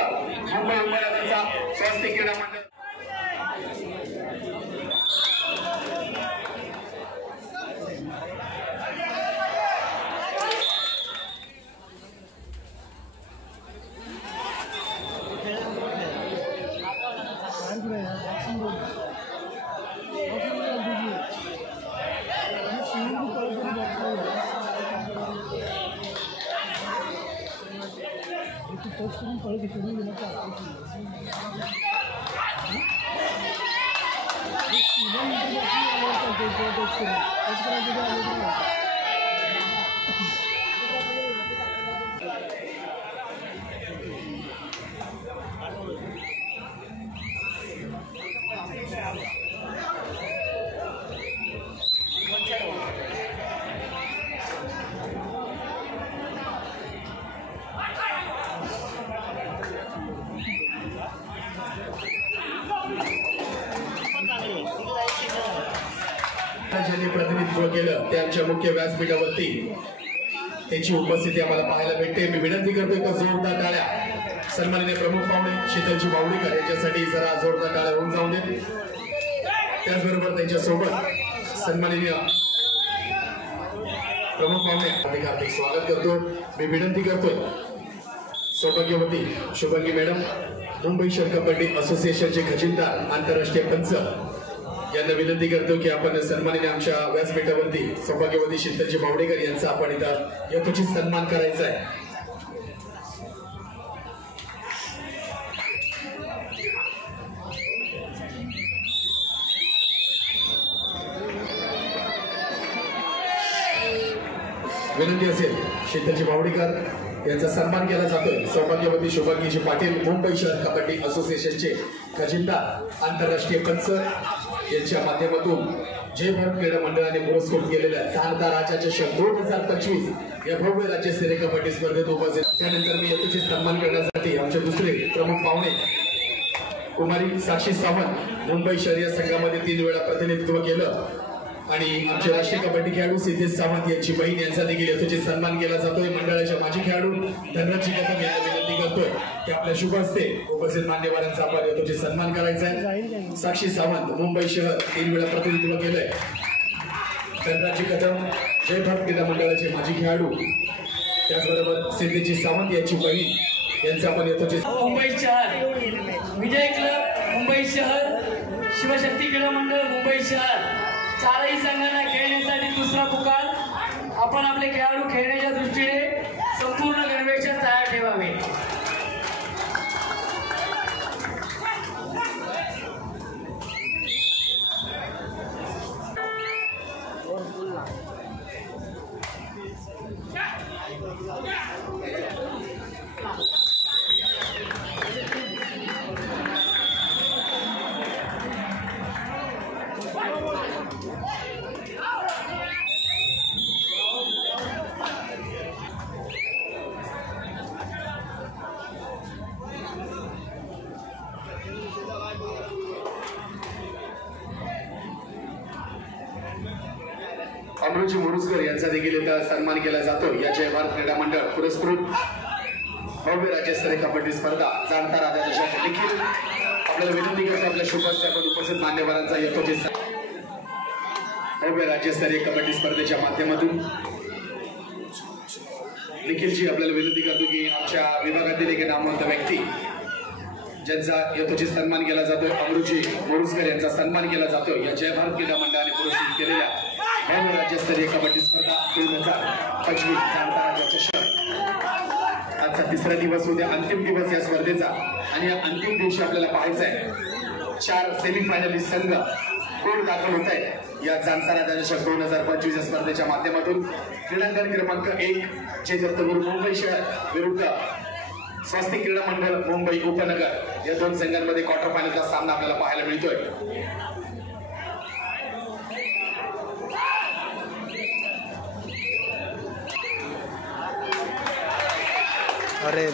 मुंबई उपनगरचा स्वस्तिक क्रीडा मंडळ ज्यांनी प्रतिनिधित्व केलं ते आमच्या मुख्य व्यासपीठावरती त्याची उपस्थिती आम्हाला पाहायला भेटते। मी विनंती करतोय का जोरदार टाळ्या सन्माननीय प्रमुख पाहुणे शीतलजी बावडीकर यांच्यासाठी जरा जोरदार टाळ्या होऊन जाऊ दे। त्याचबरोबर त्यांच्यासोबत सन्माननीय प्रमुख पाहुणे हार्दिक स्वागत करतो। मी विनंती करतोय सौभाग्यवती शुभंगी मॅडम मुंबई शहर कबड्डी असोसिएशनचे खजिनदार आंतरराष्ट्रीय पंच यांना विनंती करतो की आपण सन्माननीय आमच्या व्यासपीठावरती सौभाग्यवती शीतलजी बावडेकर यांचा आपण इथं यथोचित सन्मान करायचा आहे। विनंती असेल शीतलजी बावडेकर यांचा सन्मान केला जातोय। सौभाग्यवती शुभांगीजी पाटील मुंबई शहर कबड्डी असोसिएशनचे खजिनदार आंतरराष्ट्रीय पंच यांच्या माध्यमातून जय भारत क्रीडा मंडळाने पुरस्कृत केलेल्या जाणता राजा चषक 2025 या भव्य राज्यस्तरीय कबड्डी स्पर्धेत उपस्थित। त्यानंतर मी यथोचित सन्मान करण्यासाठी आमचे दुसरे प्रमुख पाहुणे कुमारी साक्षी सावंत मुंबई शहर या संघामध्ये 3 वेळा प्रतिनिधित्व केलं आणि आमचे राष्ट्रीय कबड्डी खेळाडू सिद्धेश सावंत यांची बहीण यांचा देखील यथोचित सन्मान केला जातोय। मंडळाच्या माजी खेळाडू धनराजी कदम यांना विनंती करतोय की आपल्या शुभ हस्ते उपस्थित मान्यवरांचा आपण यथोचित सन्मान करायचा आहे। साक्षी सावंत मुंबई शहर 3 वेळा प्रतिनिधित्व केलंय। धनराजी कदम जय भारत क्रीडा मंडळाचे माजी खेळाडू त्याचबरोबर सिद्धेजी सावंत यांची बहीण यांचा आपण यथोचित मुंबई शहर विजय क्लब मुंबई शहर शिवशक्ती क्रीडा मंडळ मुंबई शहर चारही संघांना खेळण्यासाठी दुसरा पुकार। आपण आपले खेळाडू खेळण्याच्या दृष्टीने संपूर्ण गणवेशात तयार ठेवावे। अमृजी मोरुसकर यांचा देखील इथं सन्मान केला जातो। या जय भारत क्रीडा मंडळ पुरस्कृत भव्य राज्यस्तरीय कबड्डी स्पर्धा जाणता राजा चषक देखील आपल्याला विनंती करतो आपल्या शुभ हस्ते आपण उपस्थित मान्यवरांचा यथोचित भव्य राज्यस्तरीय कबड्डी स्पर्धेच्या माध्यमातून निखिलजी आपल्याला विनंती करतो की आमच्या विभागातील एक नामवंत व्यक्ती ज्यांचा यथोचित सन्मान केला जातोय अमृजी मोरुसकर यांचा सन्मान केला जातो। या जय भारत क्रीडा मंडळाने पुरस्कृत केलेल्या भव्य राज्यस्तरीय कबड्डी स्पर्धा 2025 जाणता राजा चषक आजचा 3रा दिवस उद्या अंतिम दिवस या स्पर्धेचा आणि या अंतिम दिवशी आपल्याला पाहायचं आहे 4 सेमीफायनलिस्ट संघ कोण दाखल होत आहे या जाणता राजा चषक 2025 या स्पर्धेच्या माध्यमातून। क्रीडांगण क्रमांक 1 जय दत्तगुरू मुंबई शहर विरुद्ध स्वस्तिक क्रीडा मंडळ मुंबई उपनगर या 2 संघांमध्ये क्वार्टर फायनलचा सामना आपल्याला पाहायला मिळतोय। अरे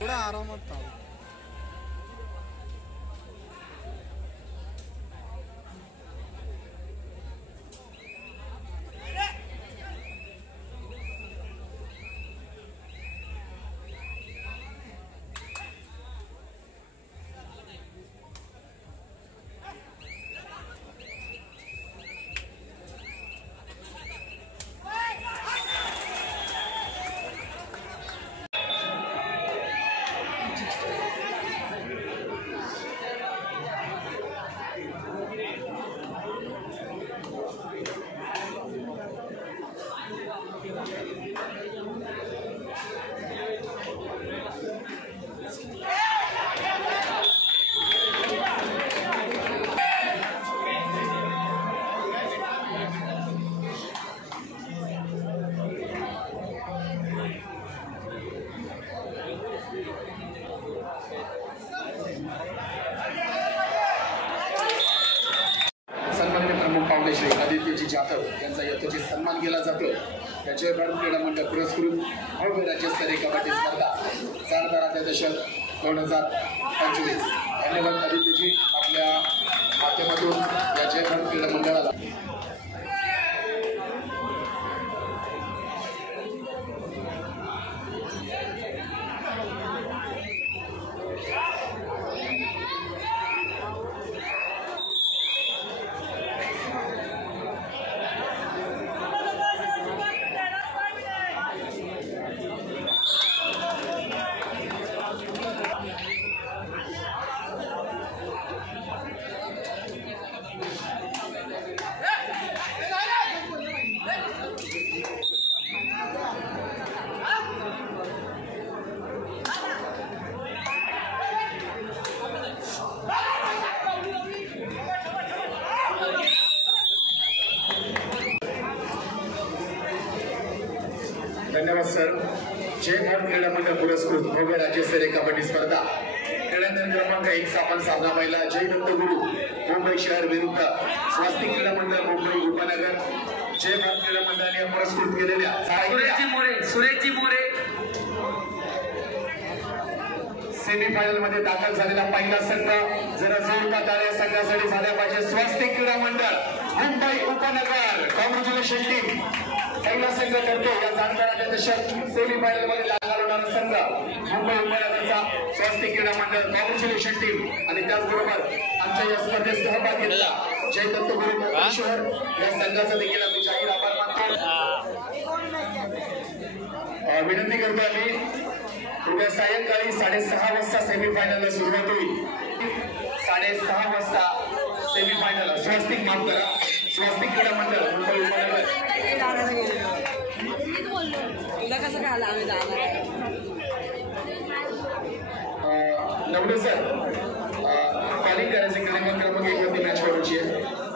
थोड़ा आरामात चालू. सन्माननीय प्रमुख पाहुणे श्री आदित्यजी जाधव यांचा यथोचित सन्मान केला जातो. त्याचे क्रीडा मंडळ पुरस्कृत भव्य राज्यस्तरीय कबड्डी स्पर्धा 4 दशक 2025. धन्यवाद आदित्यजी, आपल्या माध्यमातून या जयभर क्रीडा मंडळाला सर जय भारत क्रीडा मंडळ पुरस्कृत भव्य राज्यस्तरीय कबड्डी स्पर्धा खेळांतर क्रमांक 1 सामना सामना महिला जय दत्तगुरु मुंबई शहर विरुद्ध स्वस्तिक क्रीडा मंडळ मुंबई उपनगर जय भारत क्रीडा मंडळाने पुरस्कृत केलेल्या सुरेशजी मोरे सेमीफायनल मध्ये दाखल झालेला पहिला संघ जरा जोरदार टाळ्या संघासाठी झाल्या पाहिजे स्वस्तिक क्रीडा मंडळ मुंबई उपनगर कॉंग्रॅच्युलेशन टीम पहिला संघ करतो या जाणकाराच्या दशक सेमीफायनल मध्ये दाखल होणारा संघ मुंबई उपनगरचा स्वस्तिक क्रीडा मंडळ कॉंग्रॅच्युलेशन टीम आणि त्याचबरोबर आमच्या या स्पर्धेत सहभाग घेतला जय दत्तगुरु मुंबई शहर या संघाचा देखील आम्ही जाहीर आभार मानतो विनंती करतो आम्ही उद्या सायंकाळी 6:30 वाजता सेमीफायनलला सुरुवात होईल 6:30 वाजता सेमीफायनल स्वस्तिक माफ करा स्वस्तिक क्रीडा मंडळ मुंबई उपनगर नवले सर कॉलिंग करायचे क्रमांक 1 वरती मॅच करायची आहे